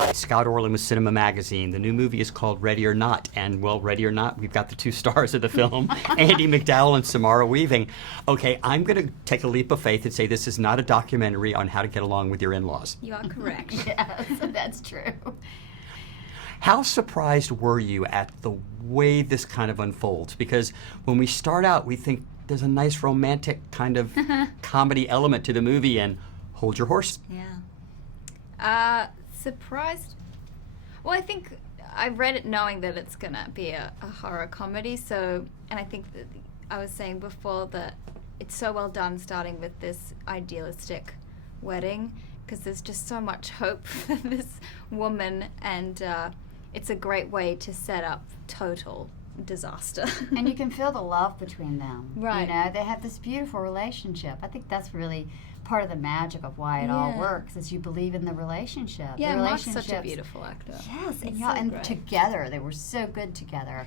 Hi, Scott Orlin with Cinema Magazine. The new movie is called Ready or Not, and well, Ready or Not, we've got the two stars of the film, Andie MacDowell and Samara Weaving. Okay, I'm going to take a leap of faith and say this is not a documentary on how to get along with your in-laws. You are correct. Yes, that's true. How surprised were you at the way this kind of unfolds? Because when we start out, we think there's a nice romantic kind of comedy element to the movie, and hold your horse. Yeah. Surprised? Well, I think I read it knowing that it's going to be a horror comedy, so, and I think that I was saying before that it's so well done starting with this idealistic wedding, because there's just so much hope for this woman, and it's a great way to set up total disaster. And you can feel the love between them. Right. You know, they have this beautiful relationship. I think that's really part of the magic of why it all works, is you believe in the relationship. Yeah, the Mark's such a beautiful actor. Yes, and, He's yeah, so and great. together they were so good together.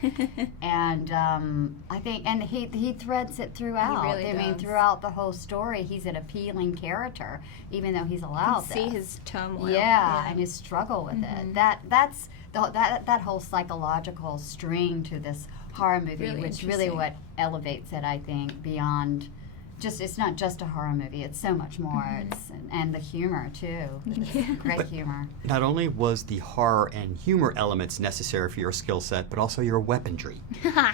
And I think, and he threads it throughout. He really I mean, does. throughout the whole story, he's an appealing character, even though he's allowed See this. his turmoil. Yeah, and his struggle with it. That's that whole psychological string to this horror movie, Really which really interesting. what elevates it, I think, beyond. Just, it's not just a horror movie, it's so much more. It's, and the humor too. It's great humor. Not only was the horror and humor elements necessary for your skill set, but also your weaponry.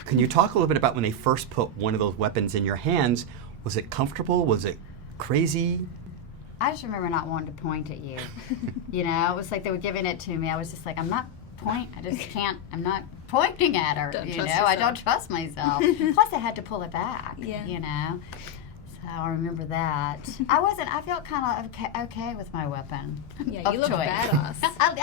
Can you talk a little bit about when they first put one of those weapons in your hands? Was it comfortable? Was it crazy? I just remember not wanting to point at you. You know, it was like they were giving it to me. I was just like, I'm not pointing at her. Don't you trust know, I yourself. don't trust myself. Plus, I had to pull it back. Yeah. You know, so I remember that. I felt kind of okay with my weapon. Yeah, of you look choice. badass. I like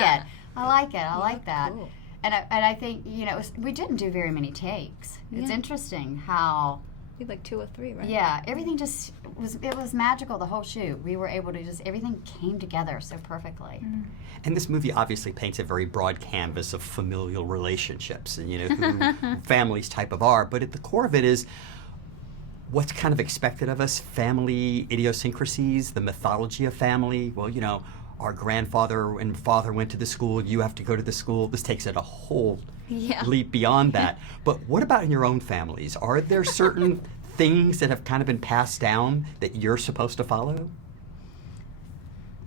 Yeah. it. I like it. I You like look that. cool. And I think, you know, we didn't do very many takes. It's Yeah. interesting how. You like 2 or 3, right? Yeah, everything just was magical, the whole shoot. We were able to everything came together so perfectly. And this movie obviously paints a very broad canvas of familial relationships and, you know, who families type of are. But at the core of it is what's kind of expected of us, family idiosyncrasies, the mythology of family. Well, you know, our grandfather and father went to the school, you have to go to the school. This takes it a whole leap beyond that. But what about in your own families? Are there certain things that have kind of been passed down that you're supposed to follow?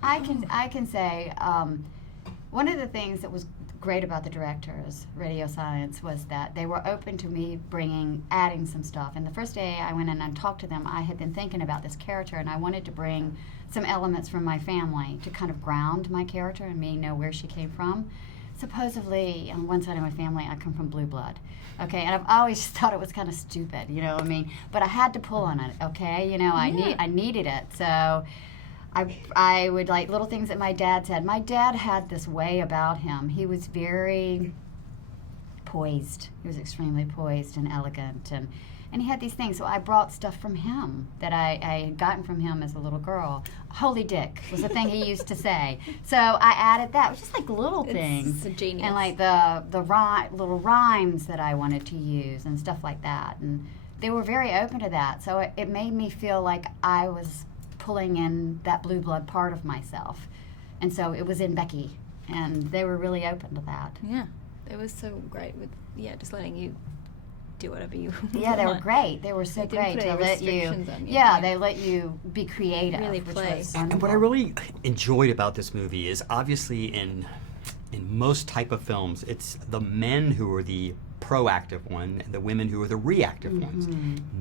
I can say one of the things that was great about the directors, Radio Science, was that they were open to me adding some stuff. And the first day I went in and talked to them, I had been thinking about this character, and I wanted to bring some elements from my family to kind of ground my character and me know where she came from. Supposedly, on one side of my family, I come from blue blood. Okay, and I've always thought it was kind of stupid, you know what I mean? But I had to pull on it, okay? You know, I needed it. So I would like little things that my dad said. My dad had this way about him. He was very poised. He was extremely poised and elegant, and he had these things. So I brought stuff from him that I had gotten from him as a little girl. Holy dick was the thing he used to say. So I added that. It was just like little things. It's genius. And like the little rhymes that I wanted to use and stuff like that. And they were very open to that. So it made me feel like I was pulling in that blue blood part of myself. And so it was in Becky. And they were really open to that. Yeah. It was so great with, just letting you do whatever you Yeah, they were want. great. They were so They didn't great put to any let you. restrictions on you. Yeah, they let you be creative. Really which play. was And what I really enjoyed about this movie is obviously in most type of films, it's the men who are the proactive one and the women who are the reactive ones.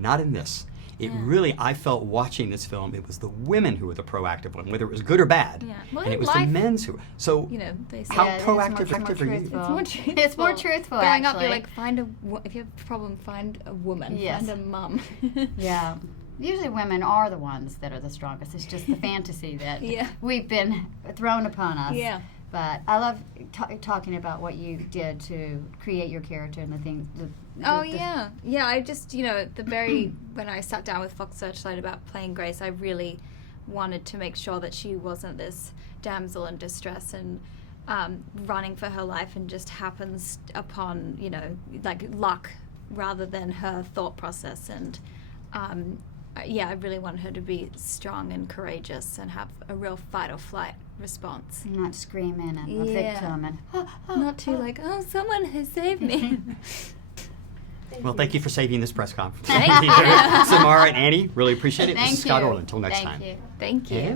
Not in this. It really, I felt watching this film, it was the women who were the proactive one, whether it was good or bad. Yeah. Well, and it in was life, the men's who. So You know, they say how Yeah, it is proactive more active are you? truthful. it's more truthful. It's more truthful, Growing up, actually. you're like, if you have a problem, find a woman. Yes. Find a mum. Yeah. Usually women are the ones that are the strongest. It's just the fantasy that we've been thrown upon us. Yeah. But I love talking about what you did to create your character and the things. Yeah. I just, at the very, when I sat down with Fox Searchlight about playing Grace, I really wanted to make sure that she wasn't this damsel in distress and running for her life and just happens upon, like luck rather than her thought process. And yeah, I really want her to be strong and courageous and have a real fight or flight response. Not screaming and a Yeah. victim and Not too like, oh, someone has saved me. Well, thank you for saving this press conference. Thank you. Samara and Andie, really appreciate it. This Thank is Scott you. Orlin. Until next Thank time. you. Thank you.